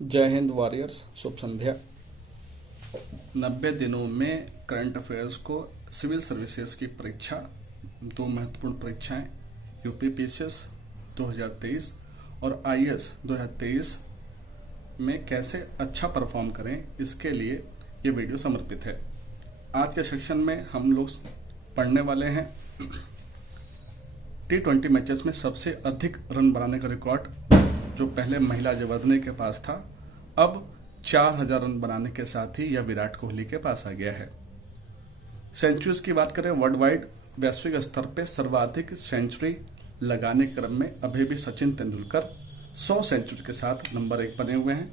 जय हिंद वॉरियर्स, शुभ संध्या। 90 दिनों में करंट अफेयर्स को सिविल सर्विसेज की परीक्षा, दो महत्वपूर्ण परीक्षाएं यूपीपीसीएस 2023 और आईएएस 2023 में कैसे अच्छा परफॉर्म करें, इसके लिए ये वीडियो समर्पित है। आज के सेक्शन में हम लोग पढ़ने वाले हैं T20 मैचेस में सबसे अधिक रन बनाने का रिकॉर्ड जो पहले महिला जयवर्धने के पास था, अब 4000 रन बनाने के साथ ही यह विराट कोहली के पास आ गया है। सेंचुरीज की बात करें, वर्ल्ड वाइड वैश्विक स्तर पे सर्वाधिक सेंचुरी लगाने क्रम में अभी भी सचिन तेंदुलकर 100 सेंचुरी के साथ नंबर 1 बने हुए हैं।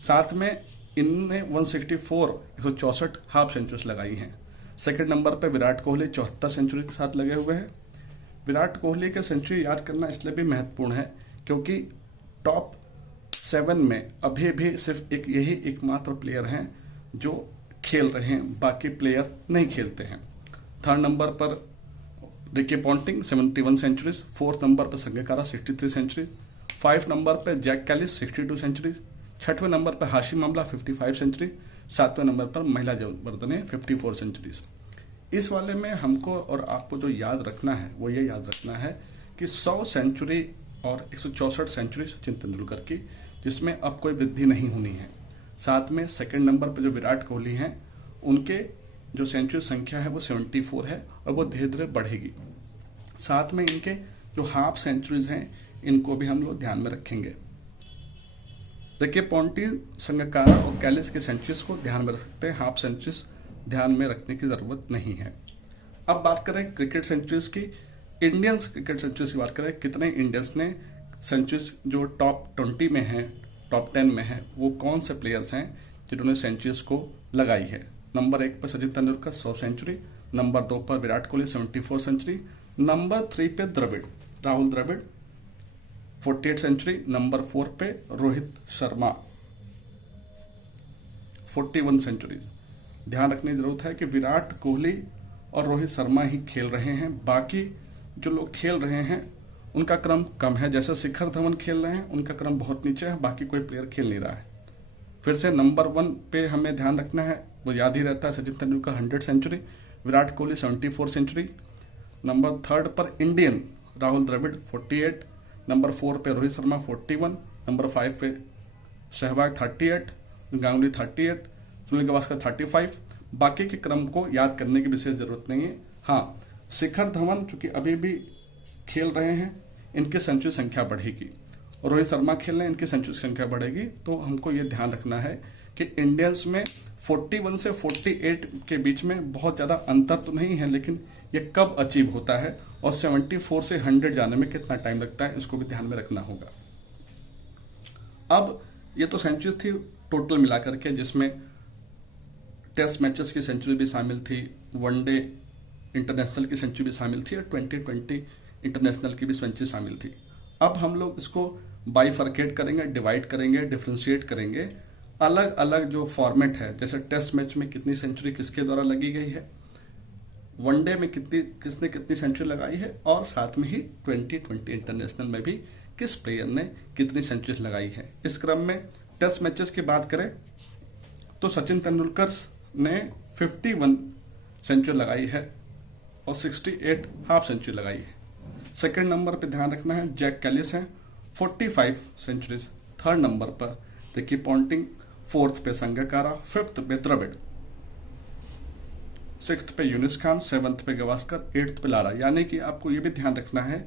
साथ में इनने 164 हाफ सेंचुरीज लगाई हैं। सेकंड नंबर पे विराट कोहली 74 सेंचुरी के साथ लगे हुए हैं। विराट कोहली के सेंचुरी याद करना इसलिए भी महत्वपूर्ण है क्योंकि टॉप 7 में अभी भी सिर्फ यही एकमात्र प्लेयर हैं जो खेल रहे हैं, बाकी प्लेयर नहीं खेलते हैं। थर्ड नंबर पर Ricky Ponting 71 centuries, fourth number पर संगकारा 63 सेंचुरी, 5 नंबर पर जैक कैलिस 62 सेंचुरीज, छठवें नंबर पर हाशिम आमला 55 सेंचुरी, सातवें नंबर पर महिला जयवर्धने 54 सेंचुरीज। इस वाले में हमको और आपको जो याद रखना है वो ये याद रखना है कि 100 सेंचुरी और 164 सेंचुरी सचिन तेंदुलकर की, जिसमें अब कोई वृद्धि नहीं होनी है। साथ में सेकंड नंबर पर जो विराट कोहली हैं, उनके जो सेंचुरी संख्या है वो 74 है और वो धीरे धीरे बढ़ेगी। साथ में इनके जो हाफ सेंचुरीज हैं, इनको भी हम लोग ध्यान में रखेंगे। रिकी पॉन्टिंग, संगकारा और कैलिस के सेंचुरीज को ध्यान में रख सकते हैं, हाफ सेंचुरीज ध्यान में रखने की जरूरत नहीं है। अब बात करें क्रिकेट सेंचुरीज की, इंडियंस क्रिकेट सेंचुरीज की बात करें, कितने इंडियंस ने सेंचुरीज जो टॉप 20 में है, टॉप 10 में है, वो कौन से प्लेयर्स हैं जिन्होंने सेंचुरीज को लगाई है। नंबर 1 पर सचिन तेंदुलकर 100 सेंचुरी, नंबर 2 पर विराट कोहली 74 सेंचुरी, नंबर 3 पे राहुल द्रविड़ 48 सेंचुरी, नंबर 4 पे रोहित शर्मा 41 सेंचुरीज। ध्यान रखने की जरूरत है कि विराट कोहली और रोहित शर्मा ही खेल रहे हैं, बाकी जो लोग खेल रहे हैं उनका क्रम कम है। जैसे शिखर धवन खेल रहे हैं, उनका क्रम बहुत नीचे है, बाकी कोई प्लेयर खेल नहीं रहा है। फिर से नंबर 1 पे हमें ध्यान रखना है, वो याद ही रहता है, Sachin Tendulkar 100 century, Virat Kohli 74 century, number 3 पर इंडियन राहुल द्रविड़ 48, नंबर 4 पे रोहित शर्मा 41, नंबर 5 पे सहवाग 38, गांगुली 38, सुनील गावस्कर 35। बाकी के क्रम को याद करने की विशेष जरूरत नहीं है। हाँ, शिखर धवन चूंकि अभी भी खेल रहे हैं, इनकी सेंचुरी संख्या बढ़ेगी, और रोहित शर्मा खेल रहे हैं, इनकी सेंचुरी संख्या बढ़ेगी। तो हमको ये ध्यान रखना है कि इंडियंस में 41 से 48 के बीच में बहुत ज्यादा अंतर तो नहीं है, लेकिन ये कब अचीव होता है और 74 से 100 जाने में कितना टाइम लगता है, इसको भी ध्यान में रखना होगा। अब ये तो सेंचुरी थी टोटल मिलाकर के, जिसमें टेस्ट मैचेस की सेंचुरी भी शामिल थी, वनडे इंटरनेशनल की सेंचुरी भी शामिल थी और 2020 इंटरनेशनल की भी सेंचुरी शामिल थी। अब हम लोग इसको बाइफर्केट करेंगे, डिवाइड करेंगे, डिफ्रेंशिएट करेंगे। अलग अलग जो फॉर्मेट है, जैसे टेस्ट मैच में कितनी सेंचुरी किसके द्वारा लगी गई है, वनडे में किसने कितनी सेंचुरी लगाई है, और साथ में ही 2020 इंटरनेशनल में भी किस प्लेयर ने कितनी सेंचुरी लगाई है। इस क्रम में टेस्ट मैचेस की बात करें तो सचिन तेंदुलकर ने 51 सेंचुरी लगाई है और 68 हाफ सेंचुरी लगाई है। सेकंड नंबर पे ध्यान रखना है, जैक कैलिस है 45 सेंचुरीज। थर्ड नंबर पर रिकी पॉन्टिंग, फोर्थ पे संगकारा, फिफ्थ पे द्रविड़, सिक्स्थ पे यूनिस खान, सेवंथ पे गावस्कर, एट्थ पे लारा। यानी कि आपको ये भी ध्यान रखना है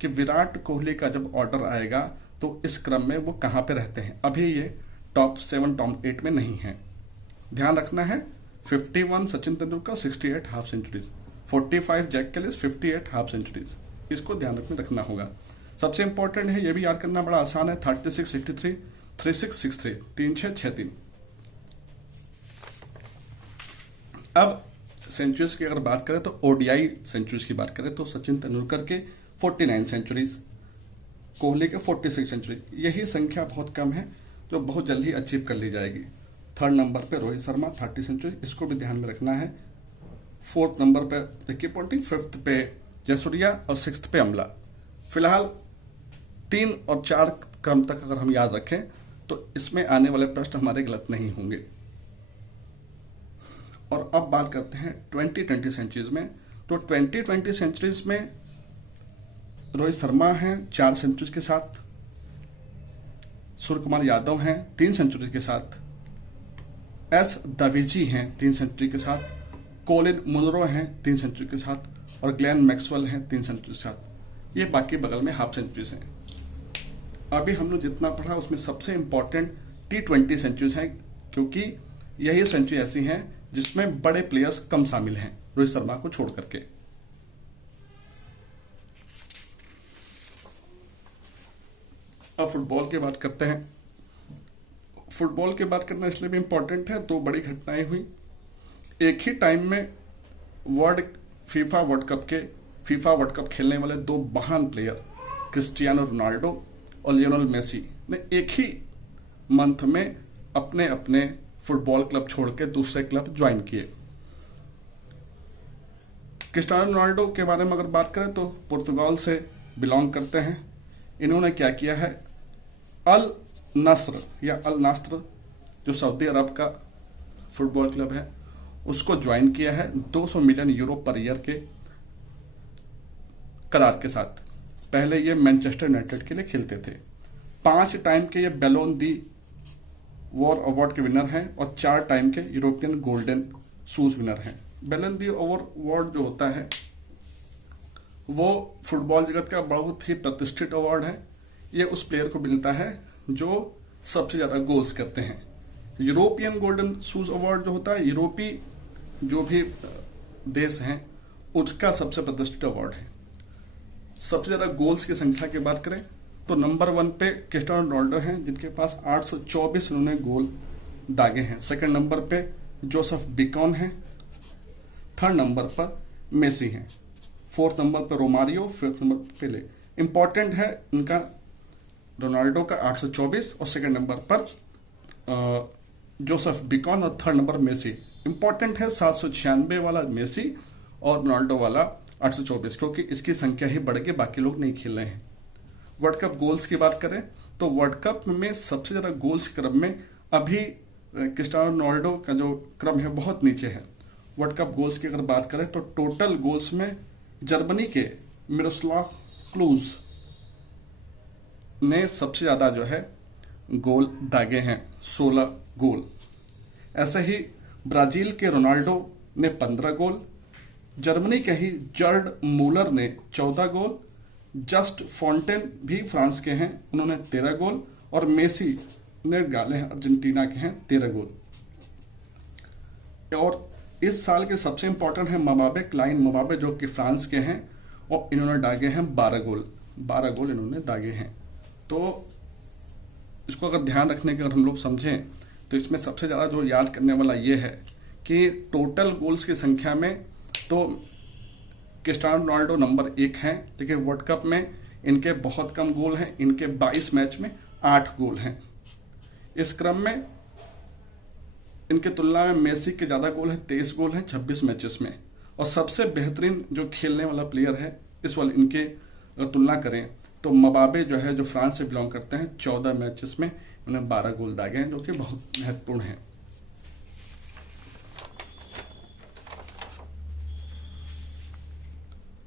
कि विराट कोहली का जब ऑर्डर आएगा तो इस क्रम में वो कहां पे रहते हैं। अभी ये टॉप 7 टॉप 8 में नहीं है। ध्यान रखना है 51 Sachin Tendulkar, 68 half centuries, 45 Jack Kallis, 58 half centuries. इसको ध्यान रखना होगा। सबसे इंपॉर्टेंट है, ये भी याद करना बड़ा आसान है, 36, 63, 36, 63, 36, 63। अब सेंचुरीज की अगर बात करें तो ओडीआई सेंचुरीज की बात करें तो सचिन तेंदुलकर के 49 सेंचुरीज, कोहली के 46 सेंचुरी। यही संख्या बहुत कम है जो बहुत जल्दी अचीव कर ली जाएगी। थर्ड नंबर पे रोहित शर्मा 30 सेंचुरी, इसको भी ध्यान में रखना है। फोर्थ नंबर पे रिकी पॉन्टिंग, फिफ्थ पे जयसूर्या और सिक्स्थ पे अमला। फिलहाल 3 और 4 क्रम तक अगर हम याद रखें तो इसमें आने वाले प्रश्न हमारे गलत नहीं होंगे। और अब बात करते हैं 2020 सेंचुरीज में। तो 2020 सेंचुरीज में रोहित शर्मा हैं 4 सेंचुरी के साथ, सूर्य कुमार यादव हैं 3 सेंचुरी के साथ, एस दविजी हैं 3 सेंचुरी के साथ, कोलिन मुनरो हैं 3 सेंचुरी के साथ और ग्लेन मैक्सवेल हैं 3 सेंचुरी के साथ। ये बाकी बगल में हाफ सेंचुरीज हैं। अभी हमने जितना पढ़ा उसमें सबसे इंपॉर्टेंट T20 सेंचुरीज हैं, क्योंकि यही सेंचुरी ऐसी हैं जिसमें बड़े प्लेयर्स कम शामिल हैं रोहित शर्मा को छोड़ करके। अब फुटबॉल की बात करते हैं। फुटबॉल की बात करना इसलिए भी इंपॉर्टेंट है, 2 बड़ी घटनाएं हुई एक ही टाइम में। फीफा वर्ल्ड कप खेलने वाले 2 महान प्लेयर क्रिस्टियानो रोनाल्डो और लियोनेल मेसी ने एक ही मंथ में अपने अपने फुटबॉल क्लब छोड़ के दूसरे क्लब ज्वाइन किए। क्रिस्टियानो रोनाल्डो के बारे में अगर बात करें तो पुर्तगाल से बिलोंग करते हैं। इन्होंने क्या किया है, अल नास्र जो सऊदी अरब का फुटबॉल क्लब है उसको ज्वाइन किया है 200 मिलियन यूरो पर ईयर के करार के साथ। पहले ये मैनचेस्टर यूनाइटेड के लिए खेलते थे। 5 टाइम के ये बैलोन दी वॉर अवार्ड के विनर हैं और 4 टाइम के यूरोपियन गोल्डन शूज विनर हैं। बैलोन दी अवार्ड जो होता है वो फुटबॉल जगत का बहुत ही प्रतिष्ठित अवार्ड है। ये उस प्लेयर को मिलता है जो सबसे ज्यादा गोल्स करते हैं। यूरोपियन गोल्डन शूज अवार्ड जो होता है, यूरोपीय जो भी देश हैं उसका सबसे प्रतिष्ठित अवार्ड है। सबसे ज्यादा गोल्स की संख्या की बात करें तो नंबर 1 पे क्रिस्टियानो रोनाल्डो हैं जिनके पास 824 इन्होंने गोल दागे हैं। सेकंड नंबर पे जोसेफ बिकॉन हैं, थर्ड नंबर पर मेसी हैं, फोर्थ नंबर पर रोमारियो, फिफ्थ नंबर पर पेले। इंपॉर्टेंट है इनका रोनाल्डो का 824 और सेकंड नंबर पर जोसेफ बिकॉन और थर्ड नंबर मेसी। इंपॉर्टेंट है 796 वाला मेसी और रोनाल्डो वाला 824, क्योंकि इसकी संख्या ही बढ़ के बाकी लोग नहीं खेल रहे हैं। वर्ल्ड कप गोल्स की बात करें तो वर्ल्ड कप में सबसे ज्यादा गोल्स क्रम में अभी क्रिस्टियानो रोनाल्डो का जो क्रम है बहुत नीचे है। वर्ल्ड कप गोल्स की अगर बात करें तो टोटल गोल्स में जर्मनी के मिरोस्लाव क्लोज ने सबसे ज्यादा जो है गोल दागे हैं, 16 गोल। ऐसे ही ब्राजील के रोनाल्डो ने 15 गोल, जर्मनी के ही जर्ड मूलर ने 14 गोल, जस्ट फोंटेन भी फ्रांस के हैं उन्होंने 13 गोल और मेसी ने डाले हैं अर्जेंटीना के हैं 13 गोल। और इस साल के सबसे इंपॉर्टेंट है मबाबे जो कि फ्रांस के हैं और इन्होंने दागे हैं 12 गोल इन्होंने दागे हैं। तो इसको अगर ध्यान रखने के अगर हम लोग समझें तो इसमें सबसे ज्यादा जो याद करने वाला ये है कि टोटल गोल्स की संख्या में तो क्रिस्टियानो रोनाल्डो नंबर 1 हैं, लेकिन वर्ल्ड कप में इनके बहुत कम गोल हैं। इनके 22 मैच में 8 गोल हैं। इस क्रम में इनके तुलना में मेसी के ज्यादा गोल है, 23 गोल हैं 26 मैचेस में। और सबसे बेहतरीन जो खेलने वाला प्लेयर है इस वाले इनके तुलना करें तो मबाबे जो है जो फ्रांस से बिलोंग करते हैं 14 मैचेस में उन्हें 12 गोल दागे हैं, जो कि बहुत महत्वपूर्ण है।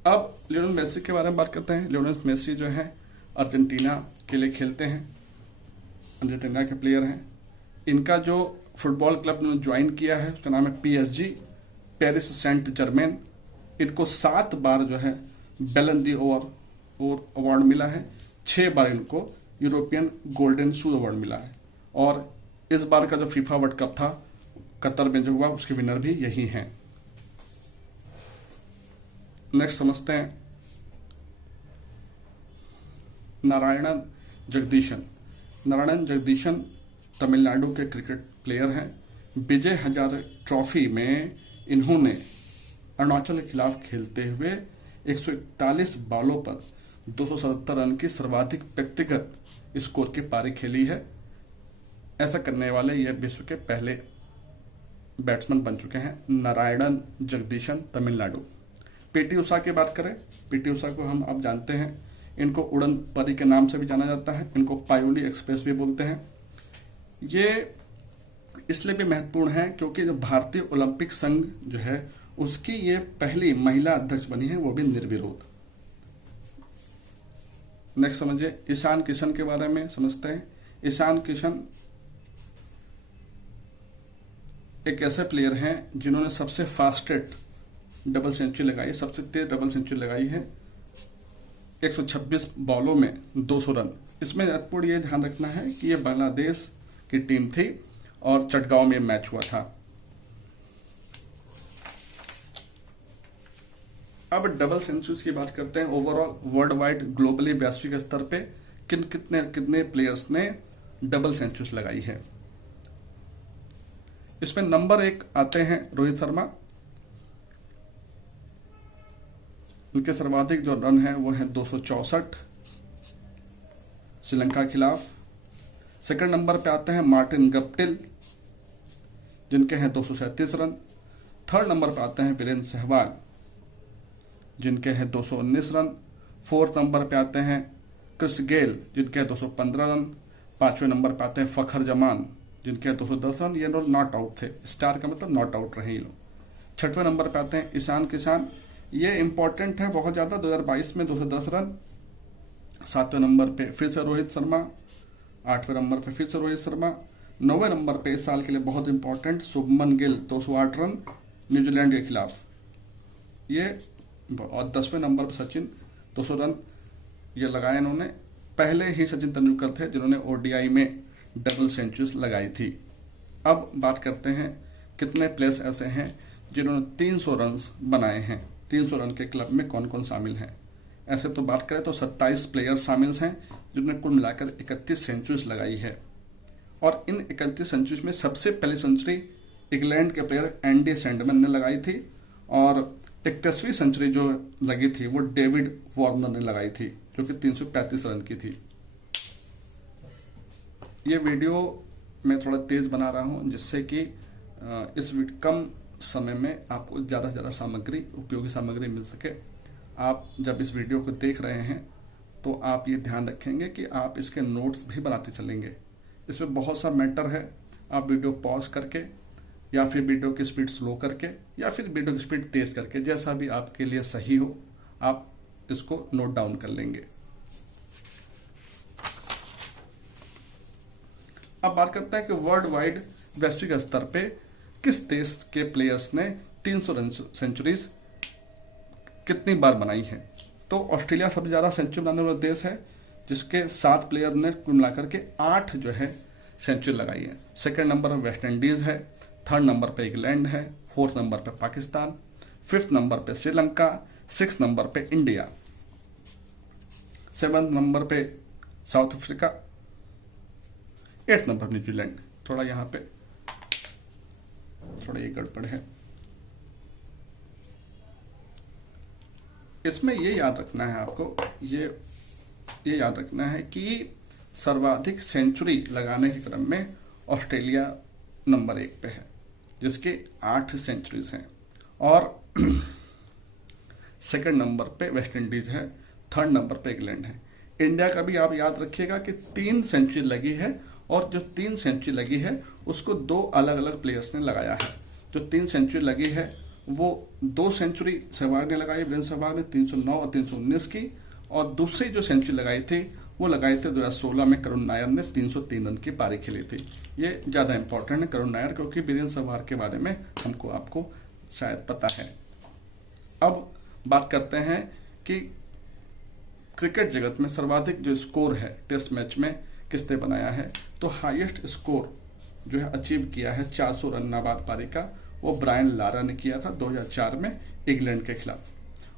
अब लियोनेल मेसी के बारे में बात करते हैं। लियोनेल मेसी जो है अर्जेंटीना के लिए खेलते हैं, अर्जेंटीना के प्लेयर हैं। इनका जो फुटबॉल क्लब ने ज्वाइन किया है उसका नाम है PSG, पेरिस सेंट जर्मेन। इनको 7 बार जो है बैलन दी अवार्ड मिला है, 6 बार इनको यूरोपियन गोल्डन शूज अवार्ड मिला है। और इस बार का जो फीफा वर्ल्ड कप था कतर में जो हुआ उसके विनर भी यही हैं। नेक्स्ट समझते हैं नारायणन जगदीशन तमिलनाडु के क्रिकेट प्लेयर हैं। विजय हजारे ट्रॉफी में इन्होंने अरुणाचल के खिलाफ खेलते हुए 141 बॉलों पर 277 रन की सर्वाधिक व्यक्तिगत स्कोर की पारी खेली है। ऐसा करने वाले यह विश्व के पहले बैट्समैन बन चुके हैं, नारायणन जगदीशन तमिलनाडु। पीटी उषा की बात करें, पीटी उषा को हम आप जानते हैं, इनको उड़न परी के नाम से भी जाना जाता है, इनको पायोली एक्सप्रेस भी बोलते हैं। ये इसलिए भी महत्वपूर्ण है क्योंकि जो भारतीय ओलंपिक संघ जो है उसकी ये पहली महिला अध्यक्ष बनी है, वो भी निर्विरोध। नेक्स्ट समझिए, ईशान किशन के बारे में समझते हैं। ईशान किशन एक ऐसे प्लेयर हैं जिन्होंने सबसे फास्टेस्ट डबल सेंचुरी लगाई, सबसे तेज डबल सेंचुरी लगाई है, 126 बॉलों में 200 रन। इसमें महत्वपूर्ण ये ध्यान रखना है कि ये बांग्लादेश की टीम थी और चटगांव में मैच हुआ था। अब डबल सेंचुरीज की बात करते हैं। ओवरऑल वर्ल्ड वाइड ग्लोबली वैश्विक स्तर पे कितने प्लेयर्स ने डबल सेंचुरीज लगाई है। इसमें नंबर 1 आते हैं रोहित शर्मा। उनके सर्वाधिक जो रन है वो है 264 श्रीलंका के खिलाफ। सेकंड नंबर पे आते हैं मार्टिन गप्टिल, जिनके हैं 237 रन। थर्ड नंबर पे आते हैं वीरेंद्र सहवाग, जिनके हैं 219 रन। फोर्थ नंबर पे आते हैं क्रिस गेल, जिनके हैं 215 रन। पांचवें नंबर पे आते हैं फखर जमान, जिनके 210 रन। ये लोग नॉट आउट थे, स्टार का मतलब नॉट आउट रहे ये लोग। छठवें नंबर पे आते हैं ईशान किशन, ये इंपॉर्टेंट है बहुत ज्यादा, 2022 में 210 रन। सातवें नंबर पे फिर से रोहित शर्मा। आठवें नंबर पे फिर से रोहित शर्मा। नौवें नंबर पे इस साल के लिए बहुत important Shubman Gill, 208 run New Zealand के खिलाफ ये। और 10वें नंबर पे सचिन, 200 रन ये लगाए इन्होंने। पहले ही सचिन तेंदुलकर थे जिन्होंने ओडीआई में डबल सेंचुरीज लगाई थी। अब बात करते हैं कितने प्लेयर्स ऐसे हैं जिन्होंने 300 रन बनाए हैं। 300 रन के क्लब में कौन कौन शामिल हैं। ऐसे तो बात करें तो 27 प्लेयर शामिल हैं जिन्होंने कुल मिलाकर 31 सेंचुरीज लगाई है। और इन 31 सेंचुरीज में सबसे पहली सेंचुरी इंग्लैंड के प्लेयर एंडी सैंडमैन ने लगाई थी और 31वीं सेंचुरी जो लगी थी वो डेविड वार्नर ने लगाई थी, जो कि 335 रन की थी। ये वीडियो मैं थोड़ा तेज बना रहा हूं जिससे कि इस कम समय में आपको ज़्यादा से ज़्यादा सामग्री, उपयोगी सामग्री मिल सके। आप जब इस वीडियो को देख रहे हैं तो आप ये ध्यान रखेंगे कि आप इसके नोट्स भी बनाते चलेंगे। इसमें बहुत सा मैटर है। आप वीडियो पॉज करके या फिर वीडियो की स्पीड स्लो करके या फिर वीडियो की स्पीड तेज करके, जैसा भी आपके लिए सही हो, आप इसको नोट डाउन कर लेंगे। अब बात करते हैं कि वर्ल्ड वाइड वैश्विक स्तर पे किस देश के प्लेयर्स ने 300 रन सेंचुरीज कितनी बार बनाई है। तो ऑस्ट्रेलिया सबसे ज्यादा सेंचुरी बनाने वाला देश है, जिसके 7 प्लेयर ने कुल मिलाकर के 8 जो है सेंचुरी लगाई है। सेकंड नंबर पर वेस्ट इंडीज है। थर्ड नंबर पे इंग्लैंड है। फोर्थ नंबर पे पाकिस्तान। फिफ्थ नंबर पे श्रीलंका। 6 नंबर पे इंडिया। 7 नंबर पे साउथ अफ्रीका। 8 number New Zealand. थोड़ा यहाँ पे थोड़ा ये गड़बड़ है। इसमें ये याद रखना है आपको, ये याद रखना है कि सर्वाधिक सेंचुरी लगाने के क्रम में ऑस्ट्रेलिया नंबर 1 पे है, जिसके 8 सेंचुरीज हैं। और सेकंड नंबर पे वेस्ट इंडीज है। थर्ड नंबर पे इंग्लैंड है। इंडिया का भी आप याद रखिएगा कि 3 सेंचुरी लगी है और जो 3 सेंचुरी लगी है उसको 2 अलग अलग प्लेयर्स ने लगाया है। जो 3 सेंचुरी लगी है वो 2 सेंचुरी सहवाग ने लगाई, वीरेंद्र सहवाग ने 309 और 319 की। और दूसरी जो सेंचुरी लगाई थी वो लगाई थी 2016 में करुण नायर ने 303 रन की पारी खेली थी। ये ज़्यादा इंपॉर्टेंट है करुण नायर, क्योंकि वीरेंद्र सहवाग के बारे में आपको शायद पता है। अब बात करते हैं कि क्रिकेट जगत में सर्वाधिक जो स्कोर है टेस्ट मैच में किसने बनाया है। तो हाईएस्ट स्कोर जो है अचीव किया है 400 रन नाबाद पारी का, वो ब्रायन लारा ने किया था 2004 में इंग्लैंड के खिलाफ।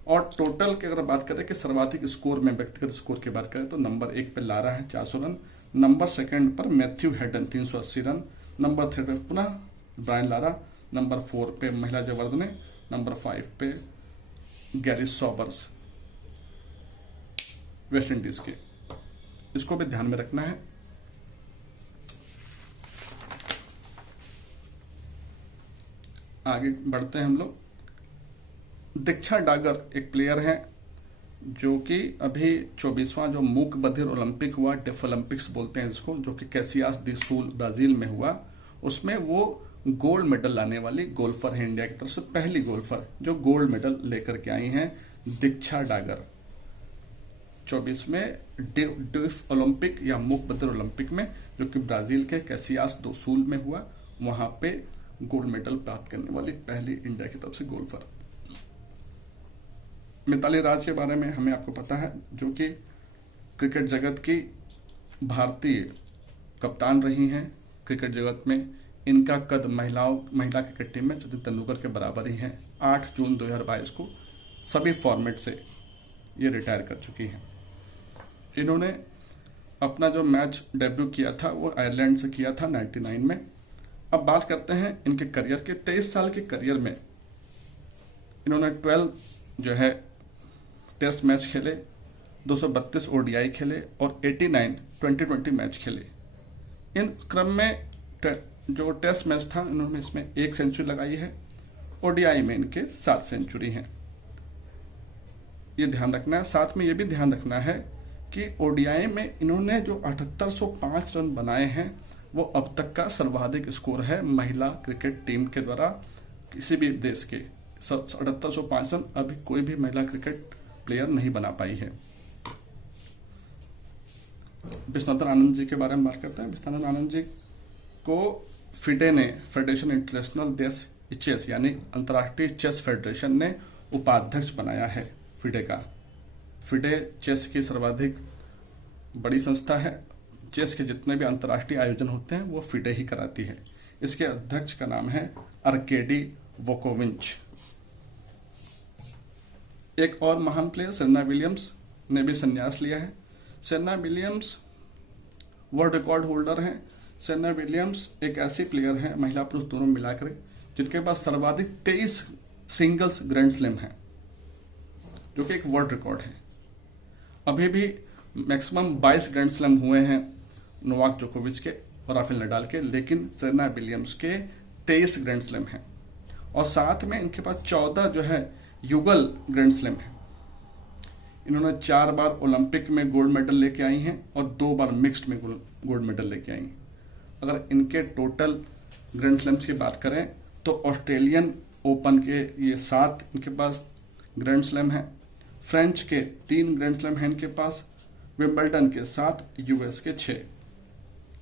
और टोटल की अगर बात करें कि सर्वाधिक स्कोर में व्यक्तिगत स्कोर की बात करें तो नंबर 1 पे लारा है 400 रन। नंबर सेकंड पर मैथ्यू हेडन 380 रन। नंबर 3 पे पुनः ब्रायन लारा। नंबर 4 पे महिला जयवर्धने। नंबर 5 पे गैरी सॉबर्स वेस्ट इंडीज के। इसको भी ध्यान में रखना है। आगे बढ़ते हैं हम लोग। दीक्षा डागर एक प्लेयर है जो कि अभी 24वां जो मूक बधिर ओलंपिक हुआ, डेफ ओलंपिक्स बोलते हैं जिसको, जो कि कैसियास दी सूल ब्राजील में हुआ, उसमें वो गोल्ड मेडल लाने वाली गोल्फर है, इंडिया की तरफ से पहली गोल्फर जो गोल्ड मेडल लेकर के आई हैं, दीक्षा डागर। 24 में डेफ ओलंपिक या मूक बधिर ओलंपिक में, जो कि ब्राजील के कैसियास दो सूल में हुआ, वहां पे गोल्ड मेडल प्राप्त करने वाली पहली इंडिया की तरफ से गोल्फर। मिताली राज के बारे में हमें आपको पता है, जो कि क्रिकेट जगत की भारतीय कप्तान रही हैं। क्रिकेट जगत में इनका कद महिला क्रिकेट टीम में सचिन तेंदुलकर के बराबर ही है। 8 जून 2022 को सभी फॉर्मेट से ये रिटायर कर चुकी हैं। इन्होंने अपना जो मैच डेब्यू किया था वो आयरलैंड से किया था 99 में। अब बात करते हैं इनके करियर के। 23 साल के करियर में इन्होंने 12 जो है टेस्ट मैच खेले, 232 ओडीआई खेले और 89 2020 मैच खेले। इन क्रम में जो टेस्ट मैच था, इन्होंने इसमें 1 सेंचुरी लगाई है। ओडीआई में इनके 7 सेंचुरी हैं। ये ध्यान रखना है। साथ में ये भी ध्यान रखना है कि ओडीआई में इन्होंने जो 7805 रन बनाए हैं, वो अब तक का सर्वाधिक स्कोर है महिला क्रिकेट टीम के द्वारा किसी भी देश के। 7805 रन अभी कोई भी महिला क्रिकेट प्लेयर नहीं बना पाई है। विश्वनाथन आनंद जी के बारे में बात करते हैं। विश्वनाथन आनंद जी को फिडे ने, फेडरेशन इंटरनेशनल देश चेस यानी अंतर्राष्ट्रीय चेस फेडरेशन ने उपाध्यक्ष बनाया है फिडे का। फिडे चेस की सर्वाधिक बड़ी संस्था है। चेस के जितने भी अंतर्राष्ट्रीय आयोजन होते हैं वो फिडे ही कराती है। इसके अध्यक्ष का नाम है अर्केडी वोकोविच। एक और महान प्लेयर सेरेना विलियम्स ने भी संन्यास लिया है। Serena Williams world record holder हैं। सेरेना विलियम्स एक ऐसी प्लेयर है, महिला पुरुष दोनों मिलाकर, जिनके पास सर्वाधिक 23 सिंगल्स ग्रैंड स्लैम है, जो कि एक वर्ल्ड रिकॉर्ड है। अभी भी मैक्सिमम 22 ग्रैंड स्लैम हुए हैं नोवाक जोकोविच के और राफेल नडाल के, लेकिन सेरेना विलियम्स के 23 ग्रैंड स्लैम हैं। और साथ में इनके पास 14 जो है युगल ग्रैंड स्लैम है। इन्होंने 4 बार ओलंपिक में गोल्ड मेडल लेके आई हैं और 2 बार मिक्स्ड में गोल्ड मेडल लेके आई। अगर इनके टोटल ग्रैंड स्लैम्स की बात करें तो ऑस्ट्रेलियन ओपन के ये 7 इनके पास ग्रैंड स्लैम है, फ्रेंच के 3 ग्रैंड स्लैम है इनके पास, विंबलडन के 7, यूएस के 6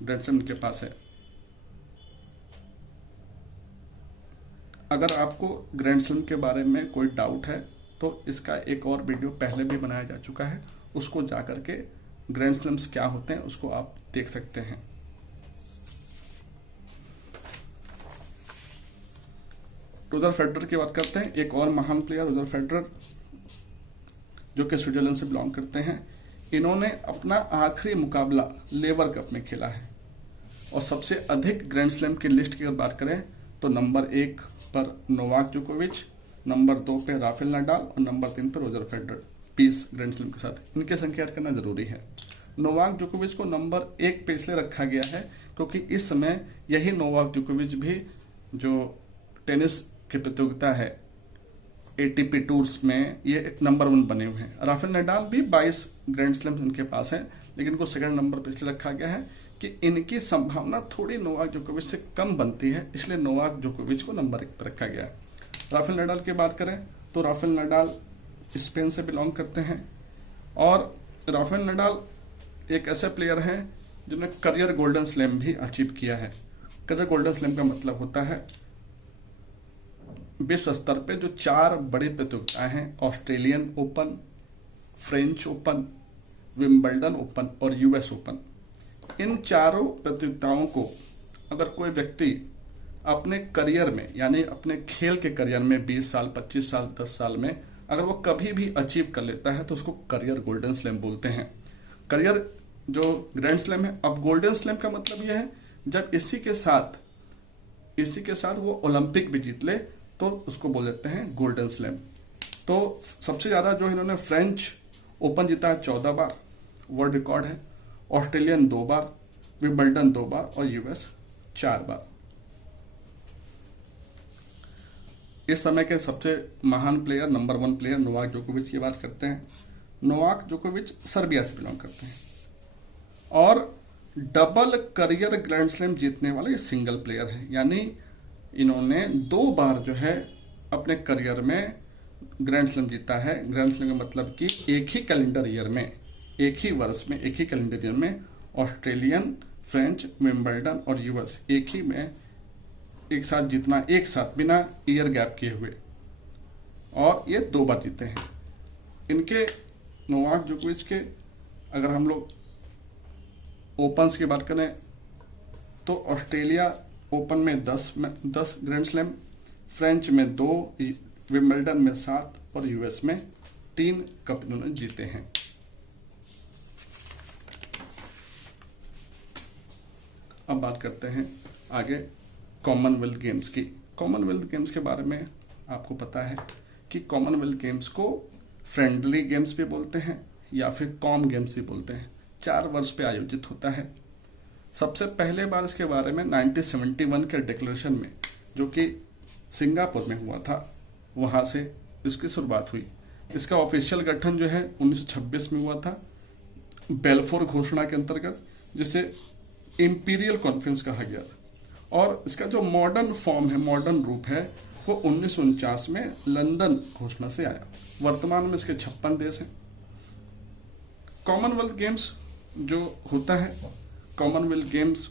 ग्रैंड स्लैम इनके पास है। अगर आपको ग्रैंड स्लैम के बारे में कोई डाउट है तो इसका एक और वीडियो पहले भी बनाया जा चुका है, उसको जाकर के ग्रैंड स्लैम्स क्या होते हैं उसको आप देख सकते हैं। रोजर फेडरर की बात करते हैं। एक और महान प्लेयर रोजर फेडरर, जो कि स्विट्जरलैंड से बिलोंग करते हैं। इन्होंने अपना आखिरी मुकाबला लेवर कप में खेला है। और सबसे अधिक ग्रैंड स्लैम की लिस्ट की अगर बात करें तो नंबर 1 पर नोवाक जोकोविच, नंबर 2 पे राफेल नडाल और नंबर 3 पे रोजर फेडरर 20 ग्रैंड स्लैम के साथ। इनके संख्या ऐड करना जरूरी है। नोवाक जोकोविच को नंबर 1 पे इसलिए रखा गया है क्योंकि इस समय यही नोवाक जोकोविच भी जो टेनिस की प्रतियोगिता है एटीपी टूर्स में ये नंबर 1 बने हुए हैं। राफेल नडाल भी 22 ग्रैंड स्लैम इनके पास है, लेकिन इनको सेकंड नंबर पे इसलिए रखा गया है कि इनकी संभावना थोड़ी नोवाक जोकोविच से कम बनती है, इसलिए नोवाक जोकोविच को नंबर 1 पर रखा गया है। राफेल नडाल की बात करें तो राफेल नडाल स्पेन से बिलोंग करते हैं और राफेल नडाल एक ऐसे प्लेयर हैं जिन्होंने करियर गोल्डन स्लैम भी अचीव किया है। करियर गोल्डन स्लैम का मतलब होता है विश्व स्तर पे जो 4 बड़ी प्रतियोगिताएं हैं, Australian open, French open, Wimbledon open और यूएस ओपन, इन चारों प्रतियोगिताओं को अगर कोई व्यक्ति अपने करियर में यानी अपने खेल के करियर में 20 साल, 25 साल, 10 साल में अगर वो कभी भी अचीव कर लेता है तो उसको करियर गोल्डन स्लैम बोलते हैं। करियर जो ग्रैंड स्लैम है, अब गोल्डन स्लैम का मतलब यह है जब इसी के साथ वो ओलंपिक भी जीत ले तो उसको बोल देते हैं गोल्डन स्लैम। तो सबसे ज्यादा जो इन्होंने फ्रेंच ओपन जीता है 14 बार, वर्ल्ड रिकॉर्ड है। ऑस्ट्रेलियन 2 बार, विंबलडन 2 बार और यूएस 4 बार। इस समय के सबसे महान प्लेयर, नंबर 1 प्लेयर नोवाक जोकोविच की बात करते हैं। नोवाक जोकोविच सर्बिया से बिलोंग करते हैं और डबल करियर ग्रैंड स्लैम जीतने वाले सिंगल प्लेयर हैं, यानी इन्होंने 2 बार जो है अपने करियर में ग्रैंड स्लैम जीता है। ग्रैंड स्लैम का मतलब कि एक ही कैलेंडर ईयर में, एक ही वर्ष में, एक ही कैलेंडर ईयर में ऑस्ट्रेलियन, फ्रेंच, विंबलडन और यूएस एक ही में एक साथ जीतना, एक साथ बिना ईयर गैप किए हुए, और ये 2 बार जीते हैं। इनके नोवाक जोकोविच के अगर हम लोग ओपन्स की बात करें तो ऑस्ट्रेलिया ओपन में 10 ग्रैंड स्लैम, फ्रेंच में 2, विंबलडन में 7 और यूएस में 3 कप इन्होंने जीते हैं। अब बात करते हैं आगे कॉमनवेल्थ गेम्स की। कॉमनवेल्थ गेम्स के बारे में आपको पता है कि कॉमनवेल्थ गेम्स को फ्रेंडली गेम्स भी बोलते हैं या फिर कॉम गेम्स भी बोलते हैं। 4 वर्ष पे आयोजित होता है। सबसे पहले बार इसके बारे में 1971 के डिक्लेरेशन में, जो कि सिंगापुर में हुआ था, वहां से इसकी शुरुआत हुई। इसका ऑफिशियल गठन जो है 1926 में हुआ था बेल्फोर घोषणा के अंतर्गत, जिसे इंपीरियल कॉन्फ्रेंस कहा गया। और इसका जो मॉडर्न फॉर्म है, मॉडर्न रूप है, वो 1949 में लंदन घोषणा से आया। वर्तमान में इसके 56 देश हैं। कॉमनवेल्थ गेम्स जो होता है, कॉमनवेल्थ गेम्स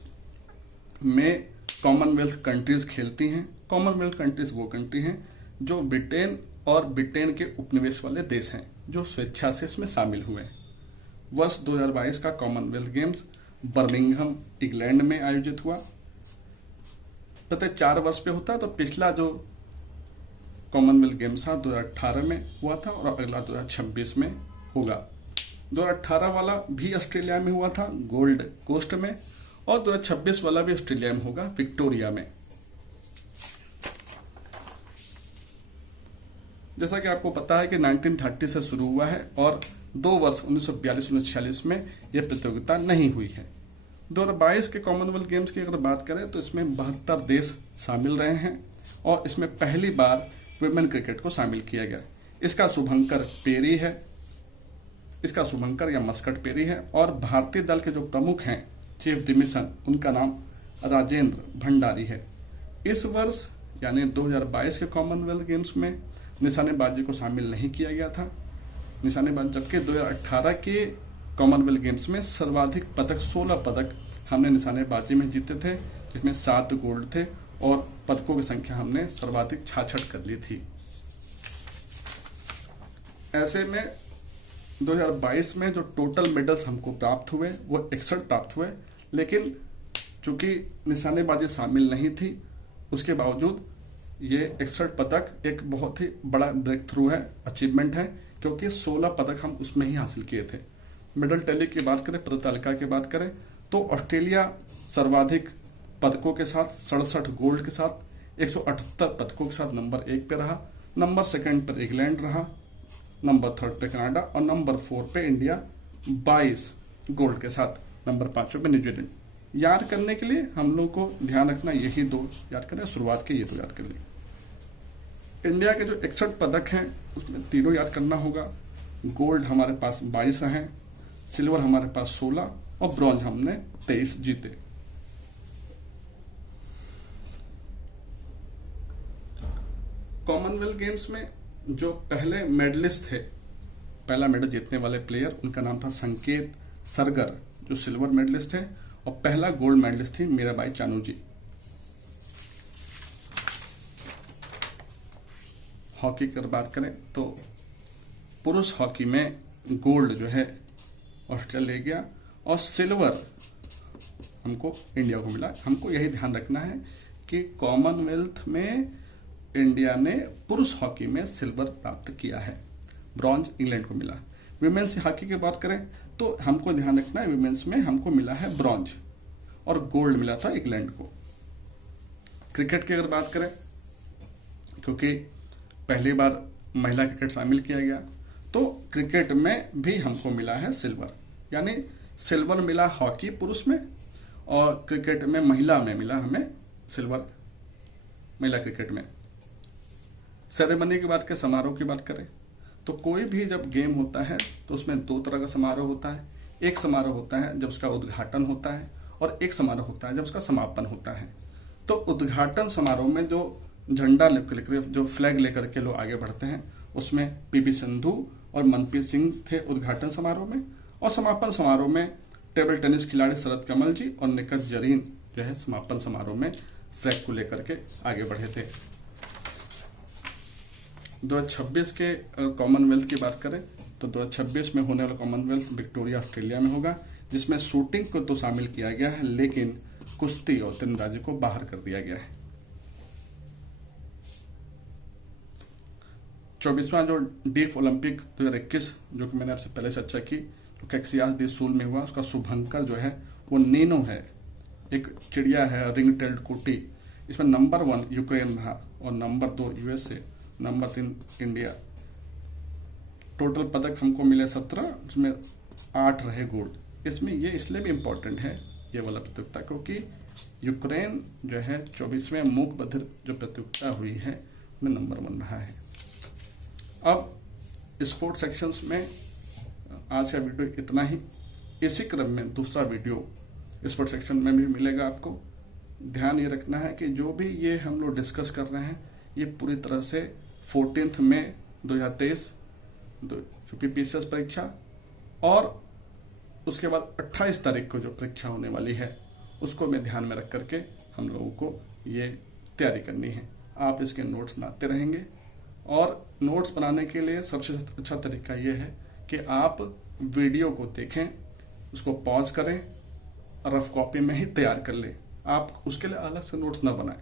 में कॉमनवेल्थ कंट्रीज खेलती हैं। कॉमनवेल्थ कंट्रीज वो कंट्री हैं जो ब्रिटेन और ब्रिटेन के उपनिवेश वाले देश हैं, जो स्वेच्छा से इसमें शामिल हुए हैं। वर्ष 2022 का कॉमनवेल्थ गेम्स बर्मिंघम, इंग्लैंड में आयोजित हुआ। प्रत्येक 4 वर्ष पे होता है, तो पिछला जो कॉमनवेल्थ गेम्स था 2018 में हुआ था और अगला 2026 में होगा। 2018 वाला भी ऑस्ट्रेलिया में हुआ था, गोल्ड कोस्ट में, और 2026 वाला भी ऑस्ट्रेलिया में होगा, विक्टोरिया में। जैसा कि आपको पता है कि 1930 से शुरू हुआ है और 2 वर्ष 1942-1946 में यह प्रतियोगिता नहीं हुई है। 2022 के कॉमनवेल्थ गेम्स की अगर बात करें तो इसमें 72 देश शामिल रहे हैं और इसमें पहली बार वुमेन क्रिकेट को शामिल किया गया। इसका शुभंकर पेरी है, इसका शुभंकर या मस्कट पेरी है, और भारतीय दल के जो प्रमुख हैं, चीफ द मिशन, उनका नाम राजेंद्र भंडारी है। इस वर्ष यानी 2022 के कॉमनवेल्थ गेम्स में निशानेबाजी को शामिल नहीं किया गया था। निशानेबाजी, जबकि 2018 के कॉमनवेल्थ गेम्स में सर्वाधिक पदक 16 पदक हमने निशानेबाजी में जीते थे, जिसमें 7 गोल्ड थे और पदकों की संख्या हमने सर्वाधिक 66 कर ली थी। ऐसे में 2022 में जो टोटल मेडल्स हमको प्राप्त हुए वो 61 प्राप्त हुए, लेकिन चूंकि निशानेबाजी शामिल नहीं थी, उसके बावजूद ये 61 पदक एक बहुत ही बड़ा ब्रेक थ्रू है, अचीवमेंट है, क्योंकि 16 पदक हम उसमें ही हासिल किए थे। मेडल टैली की बात करें, पदक तालिका की बात करें, तो ऑस्ट्रेलिया सर्वाधिक पदकों के साथ 67 गोल्ड के साथ 178 पदकों के साथ नंबर 1 पे रहा। नंबर 2 पर इंग्लैंड रहा, नंबर 3 पे कनाडा और नंबर 4 पे इंडिया 22 गोल्ड के साथ, नंबर 5 पे न्यूजीलैंड। याद करने के लिए हम लोग को ध्यान रखना, यही 2 याद करें, शुरुआत के ये 2 याद कर लिए। इंडिया के जो 61 पदक हैं उसमें 3 याद करना होगा। गोल्ड हमारे पास 22 हैं, सिल्वर हमारे पास 16 और ब्रॉन्ज हमने 23 जीते। कॉमनवेल्थ गेम्स में जो पहले मेडलिस्ट थे, पहला मेडल जीतने वाले प्लेयर, उनका नाम था संकेत सरगर, जो सिल्वर मेडलिस्ट थे, और पहला गोल्ड मेडलिस्ट थी मीराबाई चानू जी। हॉकी की बात करें तो पुरुष हॉकी में गोल्ड जो है ऑस्ट्रेलिया ले गया और सिल्वर हमको इंडिया को मिला। हमको यही ध्यान रखना है कि कॉमनवेल्थ में इंडिया ने पुरुष हॉकी में सिल्वर प्राप्त किया है, ब्रॉन्ज इंग्लैंड को मिला। विमेंस हॉकी की बात करें तो हमको ध्यान रखना है, विमेंस में हमको मिला है ब्रॉन्ज और गोल्ड मिला था इंग्लैंड को। क्रिकेट की अगर बात करें, क्योंकि पहली बार महिला क्रिकेट शामिल किया गया, तो क्रिकेट में भी हमको मिला है सिल्वर, यानी सिल्वर मिला हॉकी पुरुष में और क्रिकेट में महिला में मिला हमें सिल्वर, महिला क्रिकेट में। सेरेमनी की बात करें, समारोह की बात करें, तो कोई भी जब गेम होता है तो उसमें दो तरह का समारोह होता है। एक समारोह होता है जब उसका उद्घाटन होता है और एक समारोह होता है जब उसका समापन होता है। तो उद्घाटन समारोह में जो झंडा लेकर जो फ्लैग लेकर के लोग आगे बढ़ते हैं, उसमें पीवी सिंधु और मनप्रीत सिंह थे उद्घाटन समारोह में, और समापन समारोह में टेबल टेनिस खिलाड़ी शरद कमल जी और निखत जरीन जो है समापन समारोह में फ्लैग को लेकर के आगे बढ़े थे। 2026 के कॉमनवेल्थ की बात करें तो 2026 में होने वाला कॉमनवेल्थ विक्टोरिया ऑस्ट्रेलिया में होगा, जिसमें शूटिंग को तो शामिल किया गया है लेकिन कुश्ती और तीरंदाजी को बाहर कर दिया गया है। 24वां जो डीफ ओलंपिक 2021 जो कि मैंने आपसे पहले चर्चा की, जो कैक्सियास दी सूल में हुआ, उसका शुभंकर जो है वो नीनो है, एक चिड़िया है रिंग टेल्ड कुटी। इसमें नंबर 1 यूक्रेन रहा और number 2 USA, number 3 India. Total पदक हमको मिले 17, जिसमें 8 रहे गोल्ड। इसमें ये इसलिए भी इम्पोर्टेंट है ये वाला प्रतियोगिता क्योंकि यूक्रेन जो है 24वें मूक बधिर जो प्रतियोगिता हुई है में नंबर 1 रहा है। अब स्पोर्ट्स सेक्शंस में आज का वीडियो इतना ही। इसी क्रम में दूसरा वीडियो स्पोर्ट्स सेक्शन में भी मिलेगा। आपको ध्यान ये रखना है कि जो भी ये हम लोग डिस्कस कर रहे हैं ये पूरी तरह से 14 मई 2023 जो पीपीसीएस परीक्षा और उसके बाद 28 तारीख को जो परीक्षा होने वाली है उसको में ध्यान में रख करके हम लोगों को ये तैयारी करनी है। आप इसके नोट्स बनाते रहेंगे और नोट्स बनाने के लिए सबसे अच्छा तरीका ये है कि आप वीडियो को देखें, उसको पॉज करें, रफ कॉपी में ही तैयार कर लें। आप उसके लिए अलग से नोट्स ना बनाएं,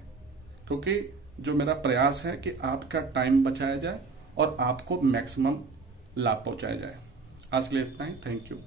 क्योंकि जो मेरा प्रयास है कि आपका टाइम बचाया जाए और आपको मैक्सिमम लाभ पहुंचाया जाए। आज के लिए इतना ही। Thank you.